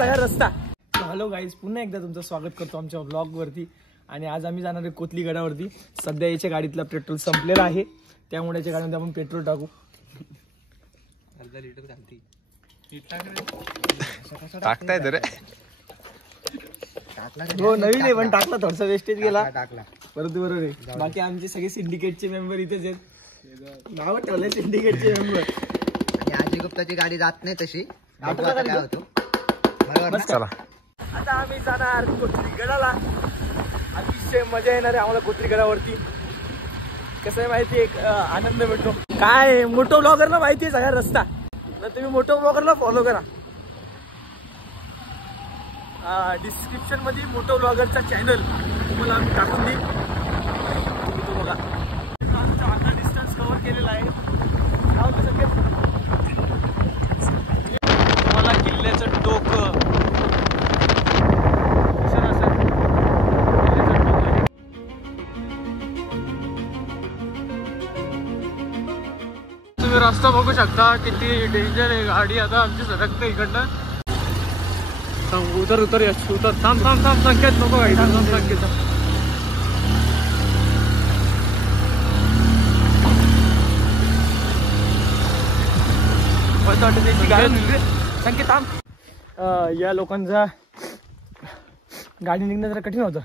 सगळा रस्ता. Hello guys, पुन्हा एकदा तुमचं स्वागत करतो आमच्या ब्लॉग वरती. आणि आज आम्ही जाणार आहे कोथली गडावरती. सध्या याच्या गाडीतला पेट्रोल संपलेला आहे, त्यामुळे याच्या गाडीमध्ये आपण पेट्रोल टाकू. टाकताय रे. हो नवीन आहे पण टाकला, थोडासा वेस्टेज गेला परत बरोबर आहे. बाकी आमचे सगळे सिंडिकेटचे मेंबर इथेच आहेत. नाव ठेवलंय सिंडिकेटचे मेंबर. आणि आजी गुप्ताची गाडी जात नाही तशी. काय होतो चला आता आम्ही जाणार कोथली गडाला. अतिशय मजा येणार आहे आम्हाला कोथली गडावरती. कसं आहे माहिती, एक आनंद मिळतो. काय मोठो ब्लॉगरला माहिती आहे सगळा रस्ता, तर तुम्ही मोठो ब्लॉगरला फॉलो करा. डिस्क्रिप्शन मध्ये मोठो ब्लॉगरचा चॅनल तुम्हाला आम्ही टाकून देईल, तो बघा. आमचा अर्धा डिस्टन्स कव्हर केलेला आहे. तुम्हाला किल्ल्याचं टोक तुम्ही रस्ता बघू शकता, किती डेंजर आहे. गाडी आता आमची सडकते इकडनं. उतर उतर यश उतर. थांब थांब थांब, संकेत नको गाडी. थांब थांब संकेत. संकेत थांब. या लोकांचा गाडी निघणं जरा कठीण होतं.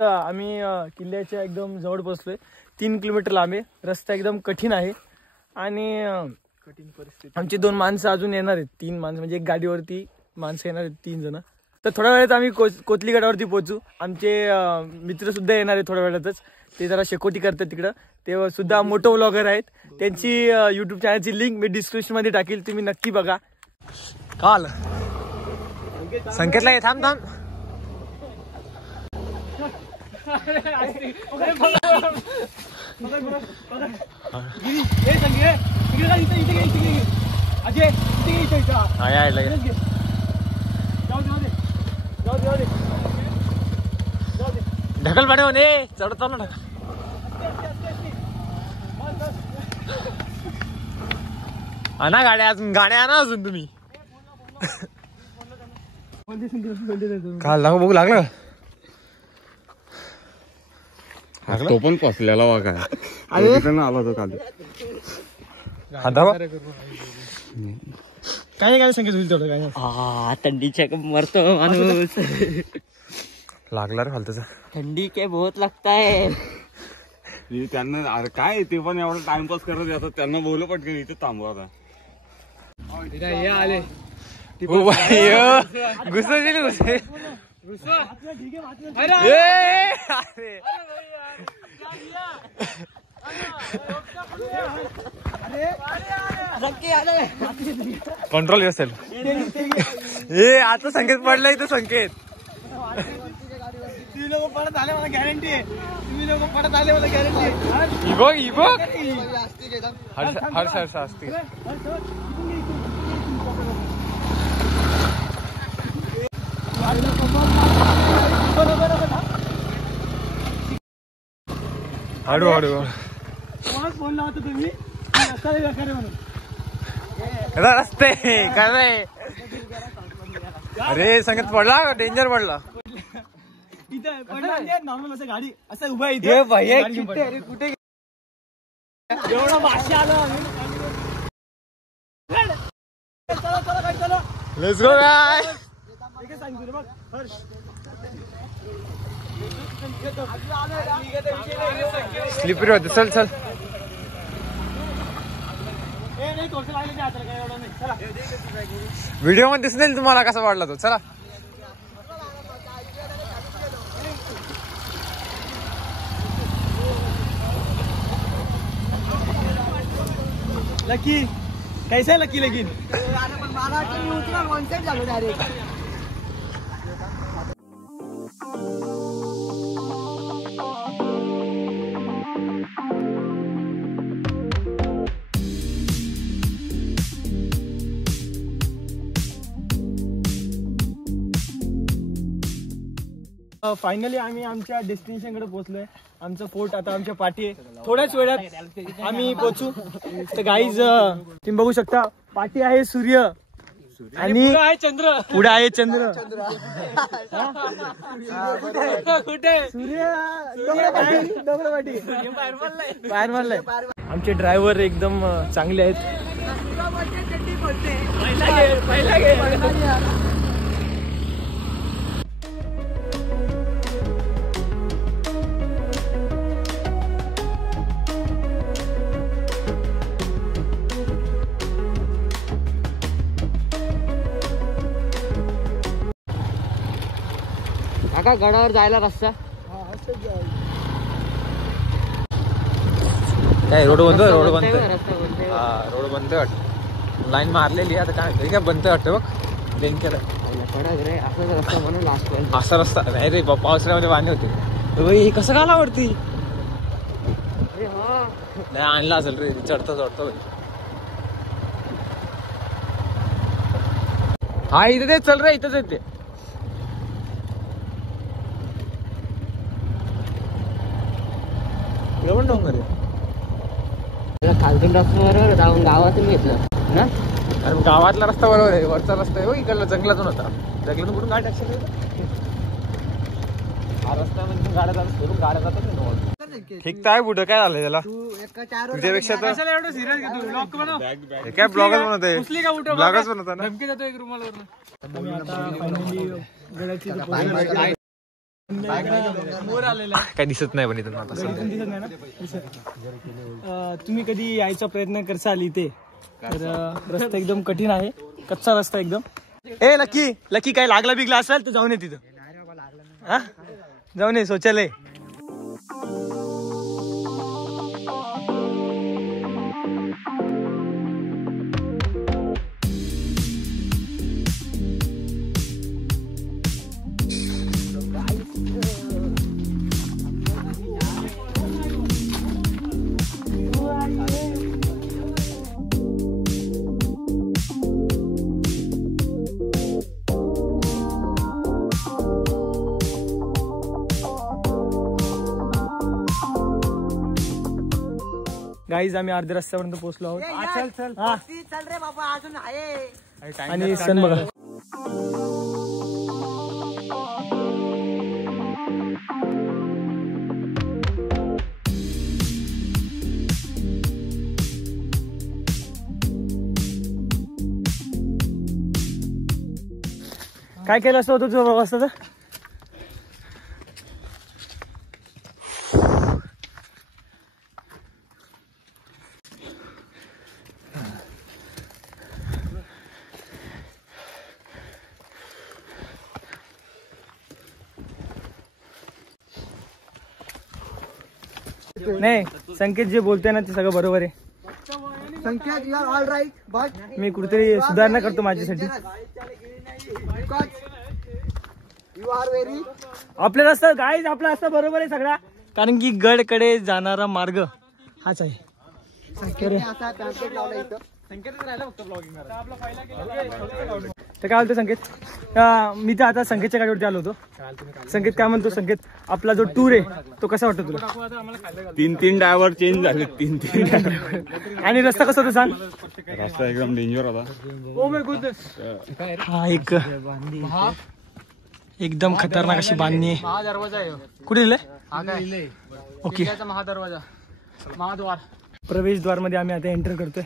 आम्ही किल्ल्याच्या एकदम जवळ बसलोय. 3 किलोमीटर लांब आहे. रस्ता एकदम कठीण आहे आणि कठीण परिस्थिती. आमची 2 माणसं अजून येणार आहेत. 3 माणसं म्हणजे एक गाडीवरती माणसं येणार आहेत, 3 जण. तर थोड्या वेळात आम्ही कोथली गडावरती पोहोचू. आमचे मित्र सुद्धा येणार आहेत थोड्या वेळातच. ते जरा शेकोटी करतात तिकडं. ते सुद्धा मोठो व्लॉगर आहेत. त्यांची युट्यूब चॅनलची लिंक मी डिस्क्रिप्शन मध्ये टाकेल, तुम्ही नक्की बघा. काल संकेतला थांब थांब. ढकल पाठवून चढतो ना. ढकल आणा गाड्या, अजून गाड्या आणा अजून तुम्ही. काल लागू बघू लागलं. तो पण पोचलेला वा काय आला तो काल. काय काय संकेत होईल तेवढं काय. थंडीच्या मरतो माणूस. लागला रे फालतूचा. थंडी के बहुत लगता है. त्यांना अरे काय ते पण एवढा टाइमपास करत येतात. त्यांना बोलू पटकन इथे थांबवा आता. आले घुसे कंट्रोल असेल. आता संकेत पडलाय तर संकेत. तुम्ही लोक पडत आले मला गॅरंटी आहे. तुम्ही लोक पडत आले मला गॅरंटी आहे. बघ हर्ष असते. हळू हळू फोन लावतो तुम्ही म्हणून. रस्ते काय. अरे संकेत पडला, डेंजर पडला. इथे पडला नॉर्मल असं गाडी असं उभा इथे. कुठे एवढा भाषा आलं. लेट्स गो गाय. सांगतो बघ हर्ष. स्लिपरी होते. चल चल. व्हिडिओ मध्ये दिसणार तुम्हाला कसा वाटला तो. चला लकी कैसा है लकी. लेकिन वन साइड झालो डायरेक्ट. फायनली आम्ही आमच्या डेस्टिनेशन कडे पोहोचलोय. आमचा फोर्ट आता आमच्या पाठी आहे. थोड्याच वेळात आम्ही पोहोचू. तर गाईज तुम्ही बघू शकता पाठी आहे सूर्य आणि पुढे आहे चंद्र. कुठे सूर्य डोंगरापाठी बाहेर मारलाय. आमचे ड्रायव्हर एकदम चांगले आहेत. काका गडावर जायला रस्ता काय रोड बंद रोड बंद रोड बंद वाटत. लाईन मारलेली आता काय काय बंद वाटतं बघ. लेन केलं असाच रस्ता म्हणून लास्ट असा रस्ता नाही रे. पावसाळ्यामध्ये पाणी होते. हे कसं घाला वरती नाही आणला असेल रे. चढतो हा इथे ते चल रे. इथंच येते डोंगर खालतून रस्त्यावर जाऊन गावातून घेतलं ना. आणि गावातला रस्ता बरोबर आहे. वरचा रस्ता आहे इकडला जंगलातून होता. जंगलातून कुठून गाड्या टाकशील. हा रस्ता म्हणजे गाड्या जातात सोडून गाड्या जातात. ठीक आहे बुड काय झालं त्याला तुझ्यापेक्षा तर काय ब्लॉगच बनवत आहे. ब्लॉगच बनवता ना. काय दिसत नाही पण इथं आता दिसत नाही ना. तुम्ही कधी यायचा प्रयत्न करसाल इथे तर रस्ता एकदम कठीण आहे. कच्चा रस्ता एकदम. ए लकी काय लागला बिगला असेल तर जाऊन ये तिथं. हा जाऊन ये शौचालय. गाईज आम्ही अर्ध्या रस्त्यापर्यंत पोहोचलो आहोत. चल रे बाबा अजून आहे. आणि सण बघा. काय केलं असतं तुझं व्यवस्था. नाही संकेत जे बोलतोय ना ते सगळं बरोबर आहे. Sanket you are all right but मी कुठेतरी सुधारणा करतो माझ्यासाठी. यू आर व्हेरी आपला रस्ता गाईज आपला रस्ता बरोबर आहे सगळा. कारण की गड कडे जाणारा मार्ग हाच आहे. तर काय बोलतो संकेत. मी तर आता संकेतच्या गाडीवरती आलो होतो. संकेत काय म्हणतो. संकेत आपला जो टूर आहे तो कसा वाटतो तुला. 3 ड्रायव्हर चेंज झाले. 3 आणि रस्ता कसा होता सांग. रस्ता एकदम डेंजर होता. हा एक एकदम खतरनाक अशी बांधणी आहे. कुठे दिलंय. ओके महादरवाजा महाद्वार प्रवेशद्वार मध्ये आम्ही आता एंटर करतोय.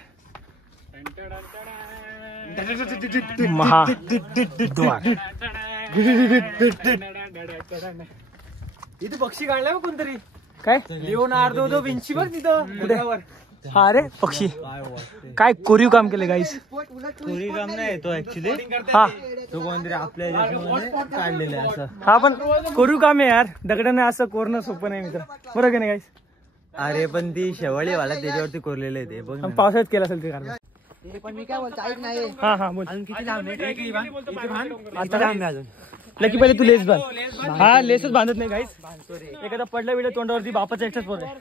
महाद्वार. इथे पक्षी काढलाय कोणतरी. काय लिओनार्दो दा विंची बघ तिथं कुठे. हा रे पक्षी काय कोरीव काम केले गाईस. कोरीव काम नाही तो ऍक्च्युली. हा तो कोणतरी आपल्या देशामध्ये काढलेलं आहे असं. हा पण कोरीव काम आहे यार. दगडाने असं कोरणं सोपं नाही मित्र. बरोबर की नाही गाईस. अरे पण ती शेवाळी वाला त्याच्यावरती कोरलेलं आहे ते बघ. पावसाळ्यात केलं असेल ते कारण. पण मी काय बोलतो ऐक नाही. हा बोल. किती लांब अजून लकी पहिले तू लेस बांध. हा लेसच बांधत नाही गाईस. एखादा पडला विडला तोंडावरती बापाचा एकटाच पोर आहे.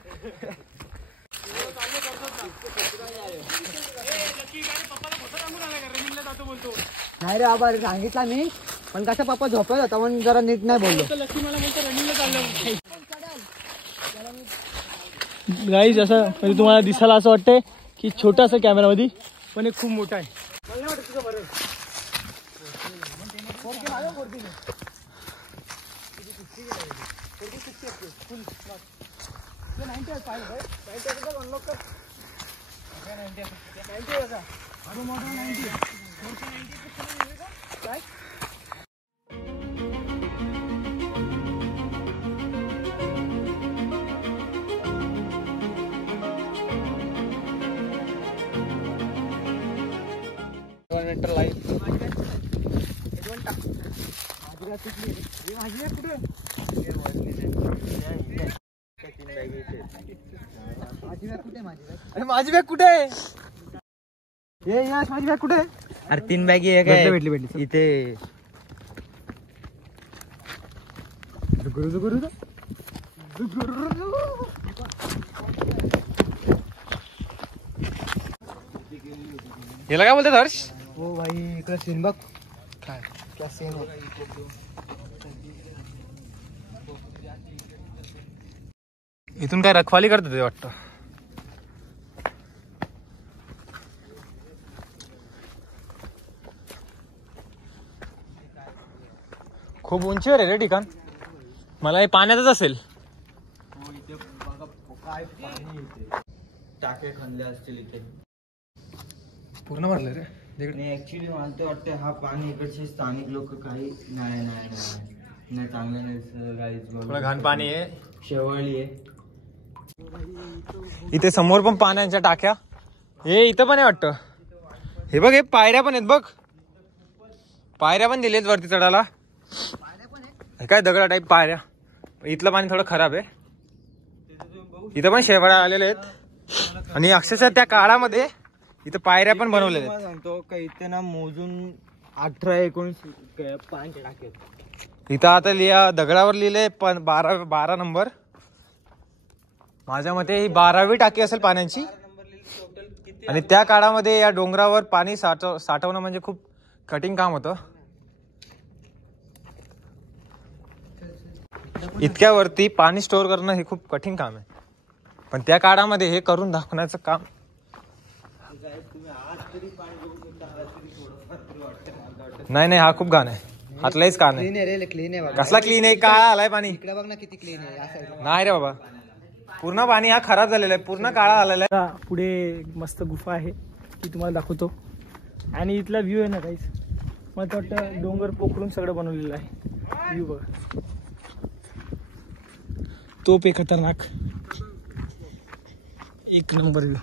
नाही रे बाबा सांगितलं मी पण कसं पप्पा झोपत होता म्हणून जरा नीट नाही बोललो. गाईज असं म्हणजे तुम्हाला दिसायला असं वाटतंय की छोटासा कॅमेरामध्ये पण एक खूप मोठा आहे. माझी बॅग कुठे आहे? माझी बॅग कुठे आहे? अरे 3 बॅगी आहे काय? भेटली इथे याला काय बोलतात हर्ष? हो भाई इकडे सीन बघ. काय सीन इथून काय रखवाली करतात ते वाटतं. खूप उंचीवर आहे रे ठिकाण. मला हे पाण्यातच असेल. टाके खणले असतील इथे. पूर्ण भरले रे. ऍक्च्युली मला तर वाटतं हा पाणी इकडचे स्थानिक लोक काही नाही चांगलं नाही. थोडं घाण पाणी आहे. शेवाळी आहे. इथे समोर पण पाण्याच्या टाक्या. हे इथं पण आहे वाटतं. हे बघ, हे पायऱ्या पण आहेत बघ. पायऱ्या पण दिलेत वरती चढायला. हे काय दगडा टाईप पायऱ्या. इथलं पाणी थोडं खराब आहे. इथं पण शेवाळ्या आलेले आहेत. आणि अक्षरशः त्या काळामध्ये इथं पायऱ्या पण बनवलेल्या आहेत. सांगतो का इथे ना मोजून 18-19 पाण्याचे टाके. इथं आता दगडावर लिहिले 12 नंबर. माझ्या मते ही 12वी टाकी असेल पाण्याची. आणि त्या काळामध्ये या डोंगरावर पाणी साठवणं म्हणजे खूप कठीण काम होतं. इतक्या वरती पाणी स्टोअर करणं हे खूप कठीण काम आहे. पण त्या काळामध्ये हे करून दाखवण्याचं काम. नाही हा खूप घाण आहे. हातलाच का नाही. क्लीन आहे रे, क्लीन आहे. कसला क्लीन आहे? काळा आलाय पाणी. इकडे बघ ना किती क्लीन आहे. या साईड नाही रे बाबा, पूर्ण पाणी हा खराब झालेला आहे. पूर्ण काळा झालेला आहे. पुढे मस्त गुफा आहे ती तुम्हाला दाखवतो. आणि इथला व्ह्यू आहे ना काहीच, मला वाटतं डोंगर पोखरून सगळं बनवलेलं आहे. व्ह्यू बघा, तोप आहे खतरनाक. एक नंबर व्ह्यू.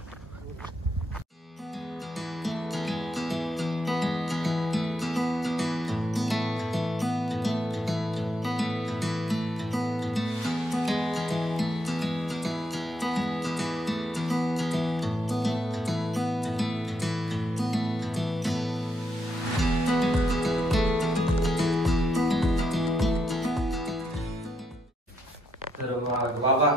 बाबा,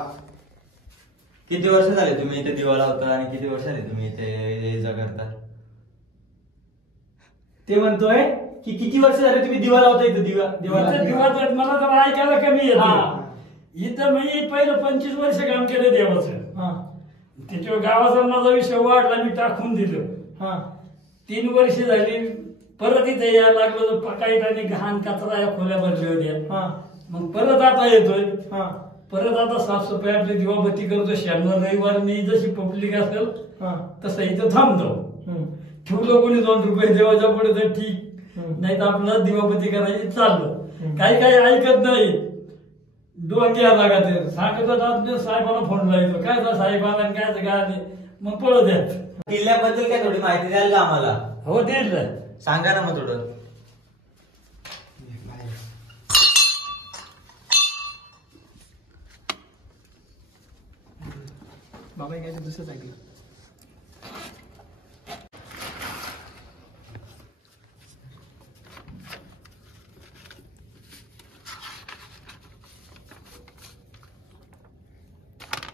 किती वर्ष झाले तुम्ही इथे दिवा लावता आणि किती वर्ष झाले तुम्ही इथे ये जा करता? ते म्हणतोय की किती वर्ष झाले तुम्ही दिवा लावता इथं? दिवा मला तर ऐकायला कमी येते. इथं मी पहिलं 25 वर्ष काम केलं देवाचं. त्याच्यावर गावाचा माझा विषय वाढला, मी टाकून दिलं. 3 वर्ष झाली परत इथे यायला लागलो. पकाईत आणि घाण कचरा या खोल्या भरल्या होत्या. मग परत आता येतोय. परत आता साफसफाई आपली दिवाबत्ती करतो. शनिवार रविवारनी जशी पब्लिक असेल तसं इथं थांबतो. ठेवलं कोणी 2 रुपये देवाच्या पुढे तर ठीक, नाही तर आपलं दिवाबत्ती करायची चाललं. काही ऐकत नाही. डोक्या लागत सांगत साहेबाला फोन लावतो. काय साहेबाला काय मग पळत येत. किल्ल्याबद्दल काय थोडी माहिती द्याल का आम्हाला? हो देईल सांगा ना मग थोडं. बाबा काय दुसरंच ऐकलं.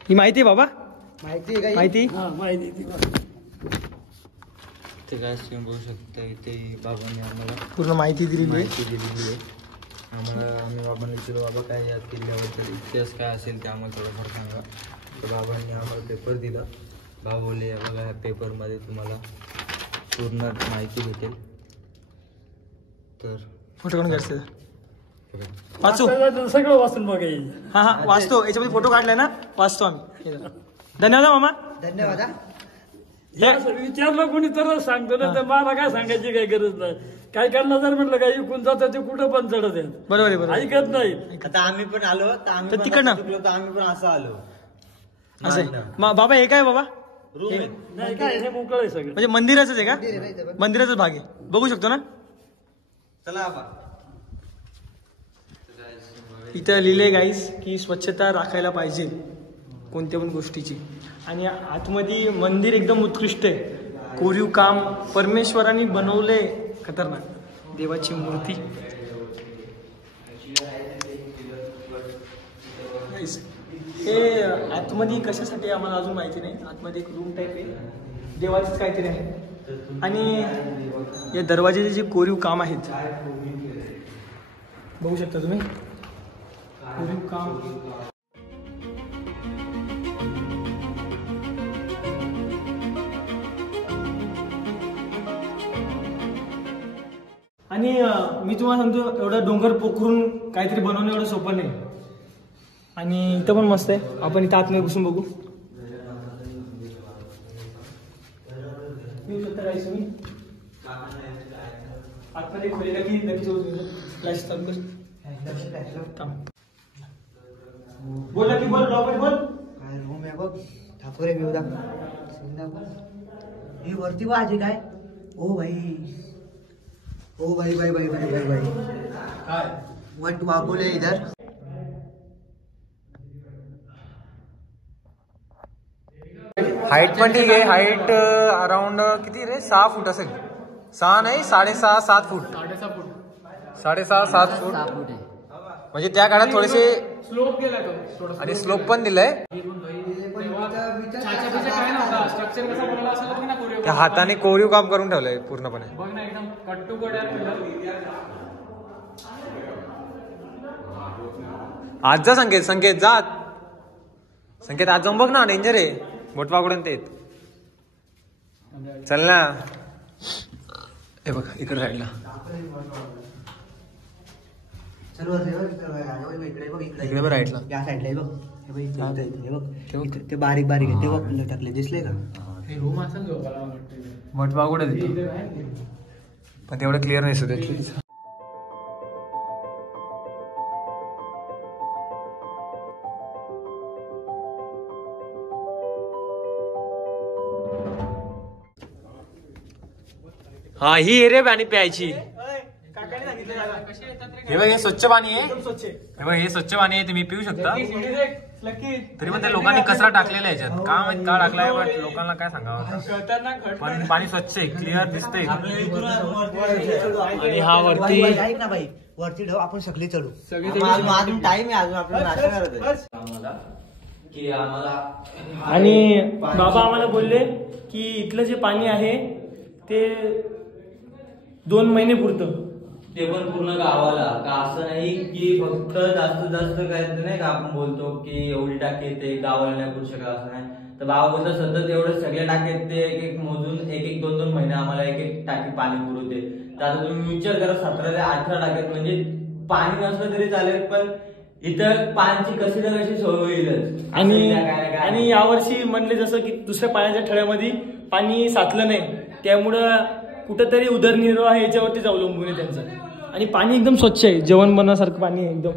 ही माहिती बाबा? माहिती आहे का? माहिती माहिती. ते काय तुम्ही बघू शकता इथे बाबांनी आम्हाला पूर्ण माहिती दिलेली आहे. माहिती दिलेली आहे. आम्ही बाबांना विचारलो बाबा काय या किल्ल्याबद्दल इतिहास काय असेल ते आम्हाला थोडंफार सांगा. तर बाबांनी आम्हाला पेपर दिला. बाबा बोलले बघा ह्या पेपरमध्ये तुम्हाला पूर्ण माहिती भेटेल. तर फोटो काढून घ्यायचं वाचू. सगळं वाचून बघायचं. हा हा वाचतो. याच्यामध्ये फोटो काढलाय ना, वाचतो आम्ही. धन्यवाद मामा. धन्यवाद. विचारलं कोणी तरच सांगतो ना, तर मला काय सांगायची काही गरज नाही. काय करणार जर म्हटलं काय इकून जातं ते कुठं पण चढत आहेत. बरोबर आहे, बरोबर. ऐकत नाही. आता आम्ही पण आलो तर आम्ही तर पण तिकडनं? असं चुकलो तर आम्ही पण असं आलो. असं आहे. बाबा हे काय बाबा? रूम आहे. नाही काय हे मोकळं आहे सगळं. म्हणजे मंदिराचंच आहे का? मंदिराचाच भाग आहे, बघू शकतो ना. चला बाबा. इथं लिहिले गाईस की स्वच्छता राखायला पाहिजे कोणत्या पण गोष्टीची. आणि आतमध्ये मंदिर एकदम उत्कृष्ट आहे. कोरीव काम परमेश्वरांनी बनवले. खतरनाक देवाची मूर्ती. Guys, हे आतमध्ये कशासाठी आम्हाला अजून माहिती नाही. आतमध्ये एक रूम टाईप आहे, देवाचंच काहीतरी आहे. आणि या दरवाजेचे जे कोरीव काम आहेत बघू शकता तुम्ही. कोरीव काम. आणि मी तुम्हाला सांगतो एवढं डोंगर पोखरून काहीतरी बनवणं एवढं सोपं नाही. आणि इथं पण मस्त आहे. आपण इथं आतमध्ये बसून बघू. येऊ शकता काही तुम्ही आतमध्ये खोलीला की नक्कीच फ्लॅश चालू कर. बोला की बोल लॉकर बोल. काय रूम आहे बघ. ठाकरे व्ह्यू ही वरती वाजे काय. ओ भाई, ओ भाई भाई भाई भाई भाई भाई काय वट वाकुले इधर. हाईट पण ठीक आहे. हाईट अराउंड किती रे, 6 फूट असेल. 6 नाही 6.5 7 फूट. 6.5 7 फूट. म्हणजे त्या काळात थोडेसे स्लोप गेला तो आणि स्लोप पण दिलंय. त्या हाताने कोरीव काम करून ठेवलंय पूर्णपणे. आज जा संकेत, संकेत जात संकेत आज जाऊन बघ ना, डेंजर आहे. बोटवाकडून ते चल ना. हे बघ इकडे साईडला इकडे बघ राईटला. या साईडला बघ. हे बघ हे बघ ते बारीक बारीक आहे ते बघ लटकले दिसले का. रूम असेल बोटवाकडे देतो पण तेवढं क्लिअर नाही सुद्धा. हा ही रे पाणी प्यायची. हे बघ हे स्वच्छ पाणी आहे. हे बघ हे स्वच्छ पाणी आहे, तुम्ही पिऊ शकता. तरी पण त्या लोकांनी कचरा टाकलेला आहे याच्यात. का माहित का टाकलाय, पण लोकांना काय सांगावं. पण पाणी स्वच्छ आहे, क्लिअर दिसतंय. आणि हा वरती ऐक ना भाई, वरती ठेव आपण सगळे चढू. अजून टाइम आहे, अजून आपल्याला नाश्ता करायचा आहे. की आम्हाला आणि बाबा आम्हाला बोलले की इथलं जे पाणी आहे ते 2 महिने पुरतं. ते पण पूर्ण गावाला. का असं नाही की फक्त जास्त काय नाही का आपण बोलतो की एवढी टाकी येते गावाला नाही पुरू शकत असं नाही. तर बाबा बोलतो सतत एवढं सगळ्या टाकीत ते एक मोजून 1-2 महिने आम्हाला एक टाकी पाणी पुरवते. तर आता तुम्ही विचार करा 17 ते 18 टाक्यात म्हणजे पाणी नसलं तरी चालेल, पण इथं पाण्याची कशी ना कशी सोय होईलच. आणि यावर्षी म्हणले जसं की दुसऱ्या पाण्याच्या ठळ्यामध्ये पाणी साचलं नाही, त्यामुळं कुठंतरी उदरनिर्वाह याच्यावरतीच अवलंबून आहे त्यांचं. आणि पाणी एकदम स्वच्छ आहे, जेवण बनवण्यासारखं पाणी आहे एकदम.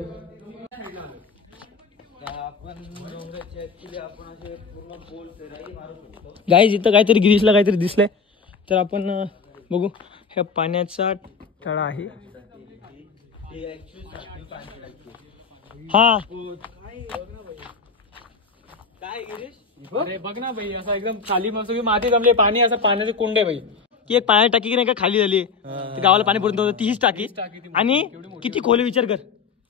गाईज इथं काहीतरी गिरीशला काहीतरी दिसलंय, तर आपण बघू. ह्या पाण्याचा तळा आहे. हा अरे बघ ना भाई, असं एकदम खाली मस्त माती जमले, पाणी असं पाण्याचे कुंड आहे भाई. की एक पाण्याची टाकी नाही का खाली झाली, गावाला पाणी पुरत होतं, तीच टाकी. आणि किती खोल विचार कर.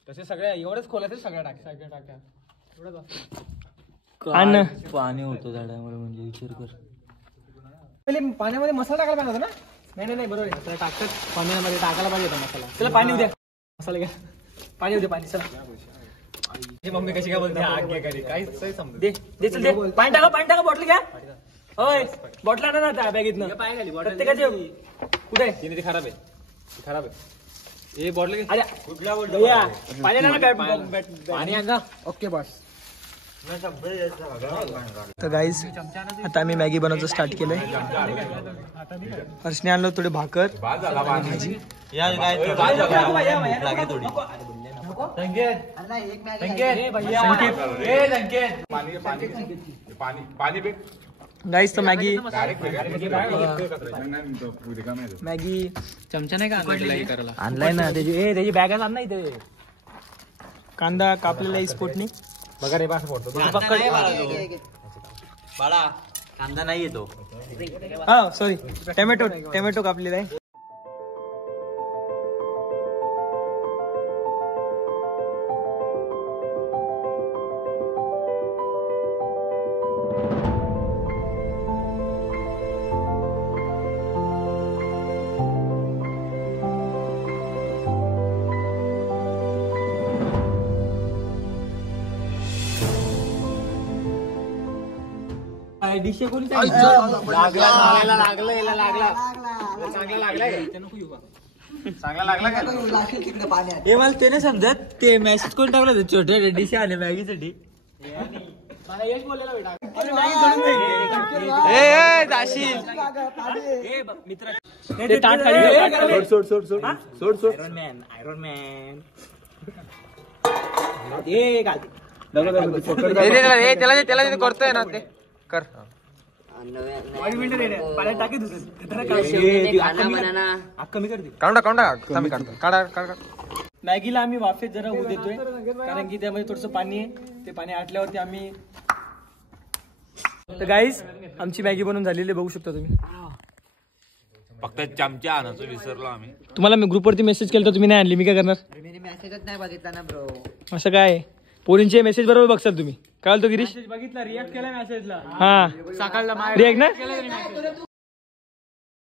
तसे सगळ्या एवढंच खोल असेल सगळ्या टाक्या. आणि पाणी होतं झाडामुळे, म्हणजे विचार कर. पहिले पाण्यामध्ये मसाला टाकायला पाहिजे होता ना? नाही बरोबर आहे. त्याला टाकतात पाण्यामध्ये टाकायला पाहिजे होता मसाला. चला पाणी उद्या मसाला घ्या. पाणी उद्या पाणी. चला मम्मी कशी काय बोलते आग घे घरी काहीच समज दे चल दे. पाणी टाका बॉटल घ्या. होय बॉटल आणा ना त्या बॅगेतनं. प्रत्येकाचे कुठे तिने ती खराब आहे हे बॉटल घे. कुठल्या बॉटल पाणी आणा पाणी आण. Okay boss. तर गाईज आता आम्ही मॅगी बनवायचं स्टार्ट केलंय. हर्षने आणलं थोडे भाकर भाजी. गाईज तर मॅगी चमचा नाही का करायला आणलाय ना त्याची बॅगच आण ना इथे. कांदा कापलेला आहे स्पोर्टनी. बघा रे पास पडतो बाळा कांदा नाही येतो. हा सॉरी टोमॅटो कापलेला आहे. डिशे कोणी हे मला ते नाही समजत ते मेसेज कोण टाकलं होतं छोटे डिशे आले मॅगीसाठी. त्याला करतोय ना ते कर. मॅगीला आम्ही वाफेत जरा होऊ देतोय कारण की त्यामध्ये थोडस पाणी आहे. ते पाणी आटल्यावरती आम्ही. तर गाईज आमची मॅगी बनवून झालेली आहे, बघू शकता तुम्ही. फक्त चमचा आणायचं विसरलो आम्ही. तुम्हाला मी ग्रुपवरती मेसेज केला तर तुम्ही नाही आणली. मी काय करणार? मेसेजच नाही बघितला ना ब्रो. असं काय पोरींचे मेसेज बरोबर बघसाल तुम्ही. काय बोलतो गिरीश? बघितला रिॲक्ट केला मेसेजला. हा रिॲक्ट ना.